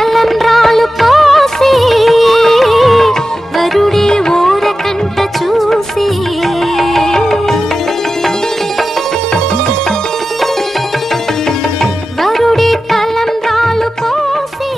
తలంబ్రాలు పోసి వరుడే ఓరకంట చూసి వరుడే తలంబ్రాలు పోసి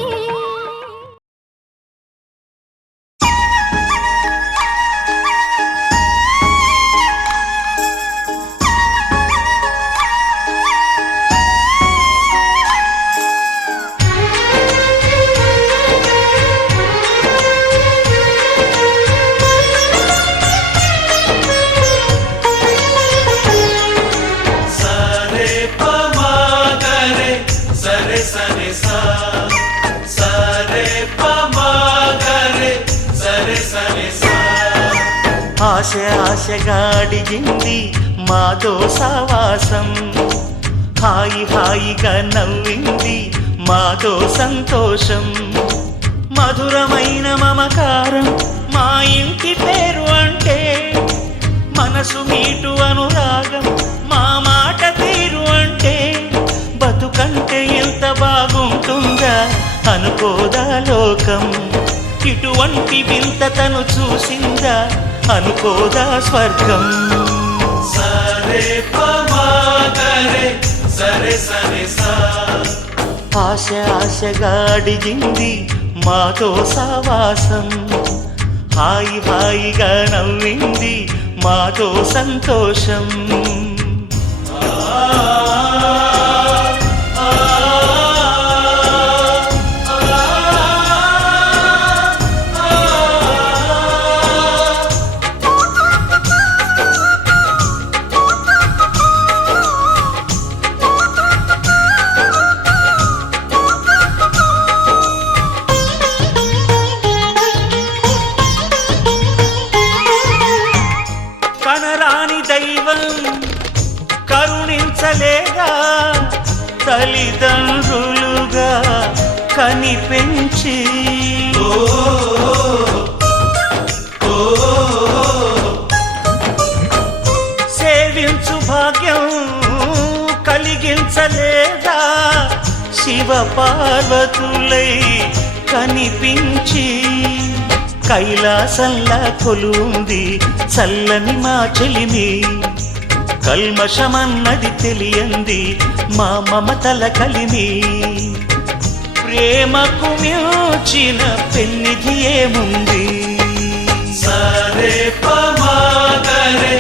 ఆశ ఆశగా అడిగింది మాతో సావాసం హాయి హాయిగా నవ్వింది మాతో సంతోషం మధురమైన మమకారం మా ఇంటి పేరు అంటే మనసు మీటు అనురాగం మా మాట తీరు అంటే బతుకంటే ఎంత బాగుంటుందా అనుకోదా లోకం ఇటువంటి వింత తను చూసిందా అనుకోదా స్వర్గం సరే పమాగరే సరే సరే సా ఆశ ఆశగా అడిగింది మాతో సావాసం హాయి హాయిగా నవ్వింది మాతో సంతోషం కరుణించలేదా తల్లిదండ్రులుగా కనిపెంచి సేవించు భాగ్యం కలిగించలేదా శివ పార్వతులై కనిపించి కైలాసంలా కొలుంది చల్లని మా చెలిమి కల్మషమన్నది తెలియంది మా మమతల కలిమి ప్రేమకు మించిన పెన్నిధి ఏముంది సరే పమాగరే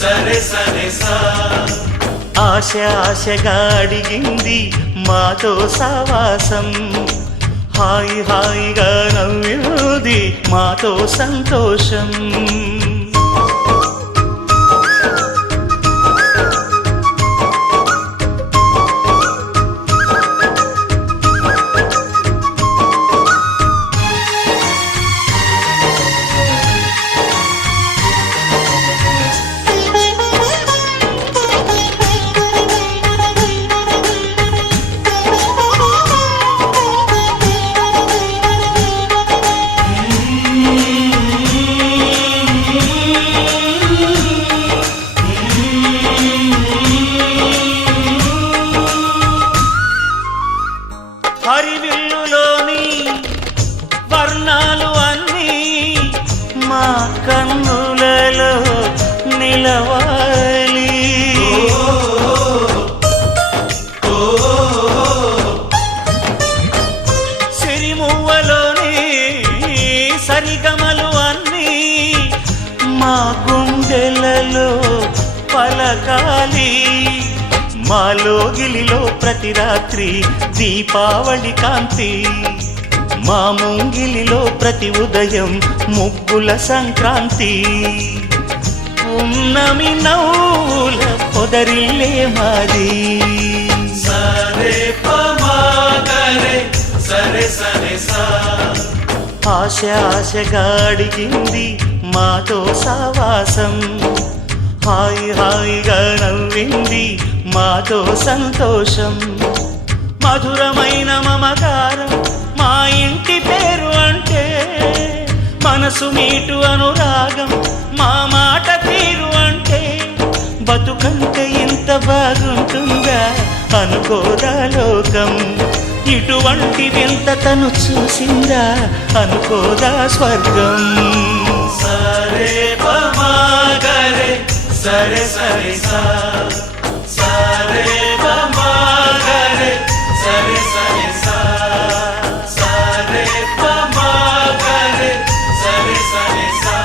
సరే సరే సా ఆశ ఆశగా అడిగింది మాతో సావాసం హాయి హాయిగా నవ్వింది మాతో సంతోషం హరివిల్లులోని వర్ణాలు అన్నీ మా కన్నులలో నిలవాలి సిరిమువ్వలోని సరిగమలు అన్నీ మా గుండెలలో పలకాలి మాలోగిలిలో ప్రతి రాత్రి దీపావళి కాంతి మా ముంగిలిలో ప్రతి ఉదయం ముగ్గుల సంక్రాంతి ఉన్నమి నవ్వుల పొదరిల్లే మాది సరే పమాగరే సరే సరే సా ఆశ ఆశగా అడిగింది మాతో సావాసం హాయి హాయిగా నవ్వింది మాతో సంతోషం మధురమైన మమకారం మా ఇంటి పేరు అంటే మనసు మీటు అనురాగం మా మాట తీరు అంటే బతుకంటే ఇంత బాగుంటుందా అనుకోదా లోకం ఇటువంటి వింత తను చూసిందా అనుకోదా స్వర్గం సరే పమాగరే సరే సరే సా సరే పమాగరే సరే సరే సా సరే పమాగరే సరే సరే సా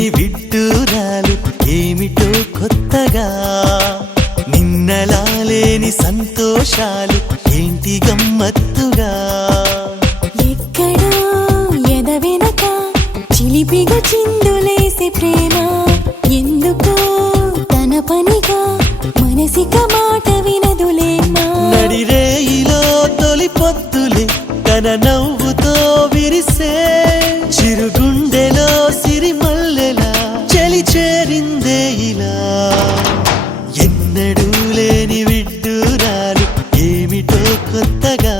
లేని విడ్డూరాలు ఏమిటో కొత్తగా, నిన్నలా లేని సంతోషాలు ఏంటి గమ్మత్తుగా. ఎక్కడో ఎదవెనక చిలిపిగా చిందులేసే ప్రేమ, ఎందుకో తన పనిగా మనసిక మాట వినదులేమా. నడిరేయిలో తొలి పొత్తులే తన నవ్వుతో విరిసే, చిరుగుండెలో సిరిమల్లెలా చలి చేరిందే ఇలా. ఎన్నడూ లేని విడ్డూరాలు ఏమిటో కొత్తగా,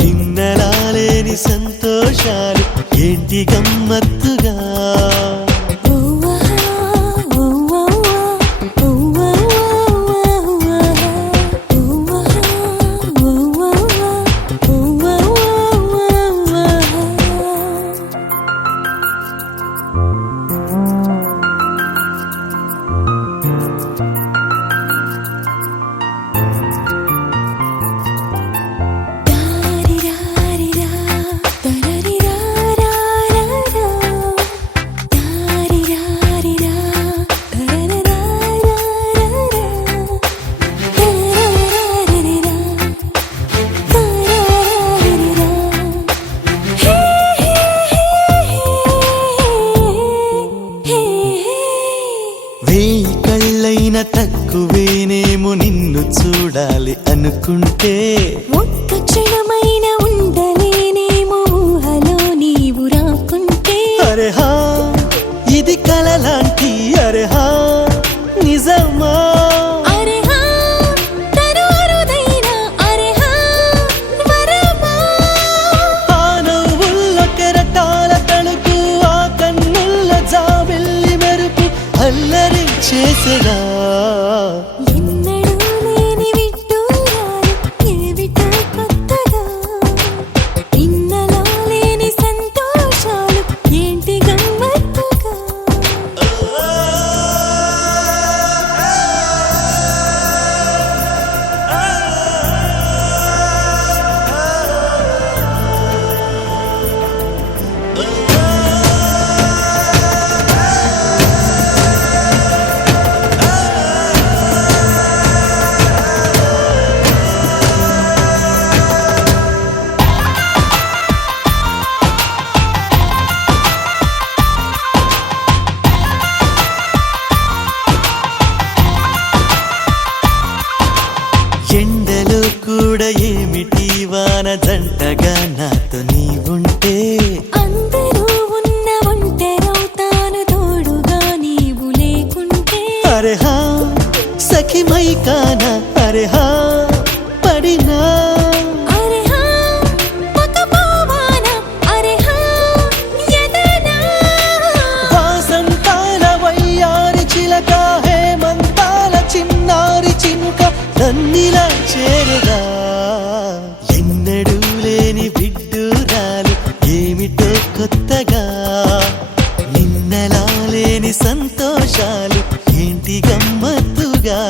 నిన్నలా లేని సంతోషాలు ఏంటి గమ్మత్తుగా. వేయి కళ్ళైన తక్కువేనేమో నిన్ను చూడాలి అనుకుంటే, ఒక్క క్షణమైన ఉండలేనేమో ఊహలో నీవు రాకుంటే. అరెహా ఇది కలలాంటి, అరెహా నిజమా. అరెహా తను అరుదైన, అరెహా వరమా. ఆ నవ్వుల్లో కెరటాల తణుకు, ఆ కన్నుల్ల జాబిల్లి మెరుపు అల్లరి చేసెగా. ఎన్నడూ లేని విడ్డూరాలు ఏమిటో కొత్తగా, నిన్నలా లేని సంతోషాలు ఏంటి గమ్మత్తుగా. ఎండలో కూడా ఏమిటి వాన జంటగా నాతో నీవుంటే, అందరూ ఉన్న ఒంటరవుతాను తోడుగా నీవు లేకుంటే. అరెహా సఖిమై కానా, అరెహా పడినా. అరెహా పకపోవాన, అరెహా ఎదనా. వాసంతాల వయ్యారి చిలక, హేమంతాల చిన్నారి చినుక నన్నిలా చేరగా. ఎన్నడూ లేని విడ్డూరాలు ఏమిటో కొత్తగా, నిన్నలా లేని సంతోషాలు ఏంటి గమ్మత్తుగా.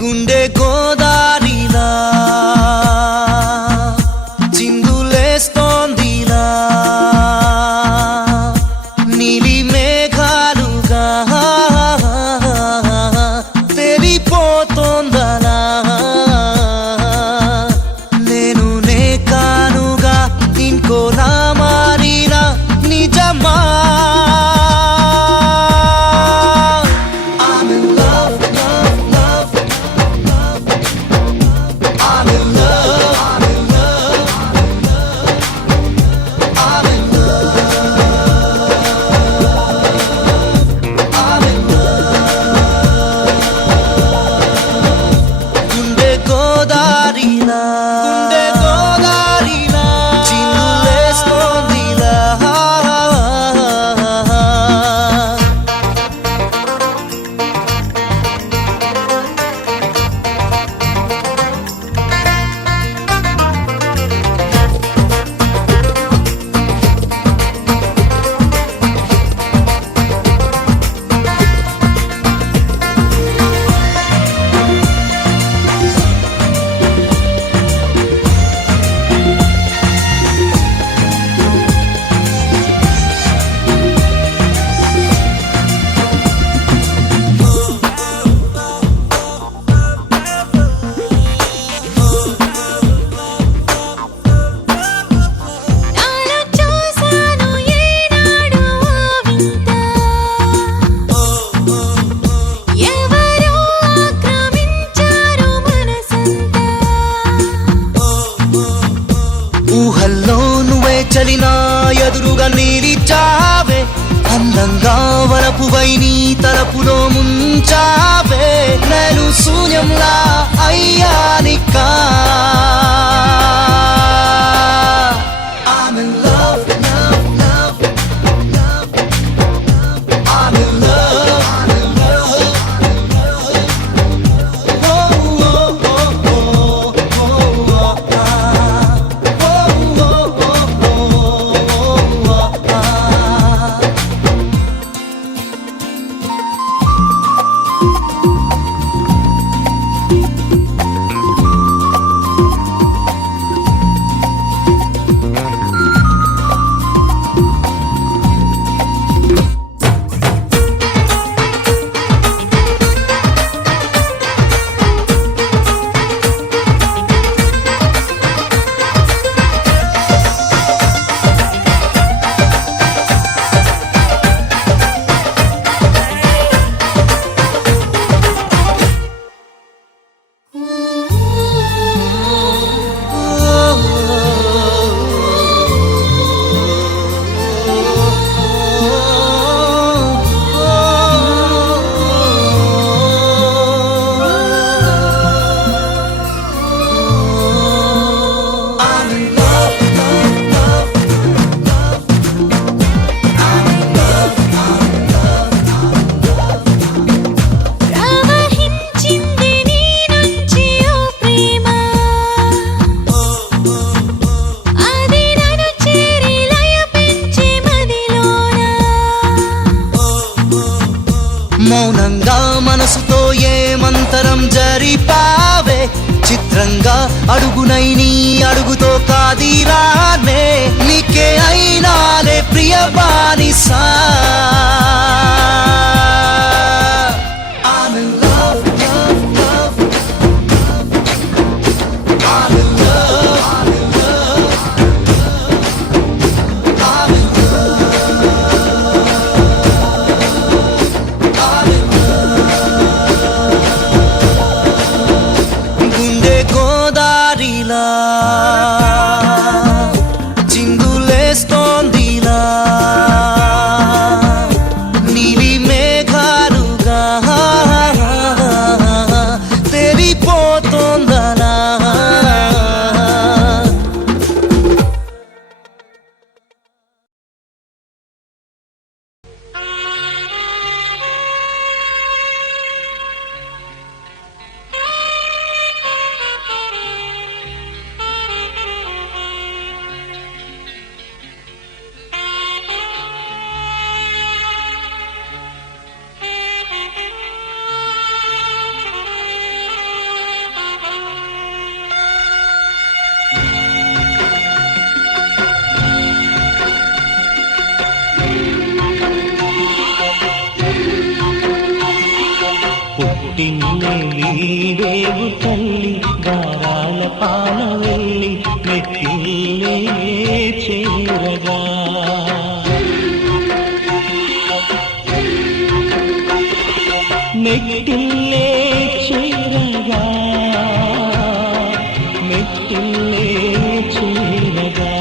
గుండె గోదారిలా చిందులేస్తోందిలా, ఊహల్లో నువ్వే చలినా ఎదురుగా నిలిచావే అందంగా వలపువై నీ తలపులో ముంచావే నేను శూన్యంలా అయ్యానికా I'm in love, love, love, love. I'm in love, I'm in love. Oh, oh, oh, oh, oh, oh, ah. Oh, oh, oh, oh, oh, ah. ప్రవహించింది నీ నుంచి ఓ ప్రేమ అది నన్ను చేరి లయ పెంచి మదిలోన మౌనంగా మనసుతో ఏమంతరం జరిపావే చిత్రంగా అడుగునై నీ అడుగుతో కాదిరానే నీకే అయినాలే ప్రియ బానిసా I'm in love, love, love. I'm in love, I'm in love. I'm in గుండె గోదారిలా చిందులేస్తోందిలా నీలి మేఘాలుగా తెలిపోతోందనా పుట్టిల్లేవు తల్లి గారాల పాల వెళ్ళి మెట్టిల్లే చేరగా మెట్టిల్లే చేరగా మెట్టిల్లే చేరగా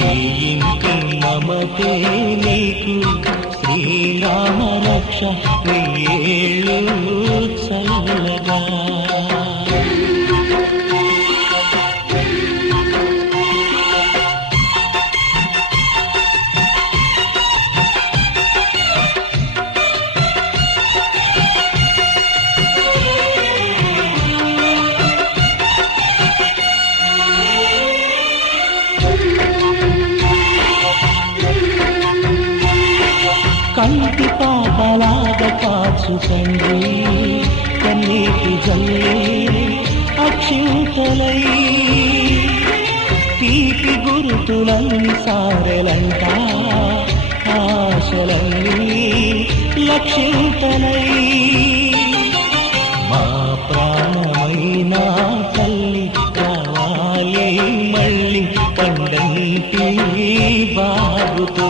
ఈ ఇంటి మమతే నీకు శ్రీరామ రక్ష వెయ్యేళ్ళు చల్లగా కంటి పాపలాగా కాచు తండ్రి కన్నీటి జల్లి అక్షింతలై తీపి గురుతులన్నీ సారెలంట ఆశలన్నీ లక్షింతలై మా ప్రాణమైనా తల్లి కావాలి మళ్ళీ పండంటి బాబుతో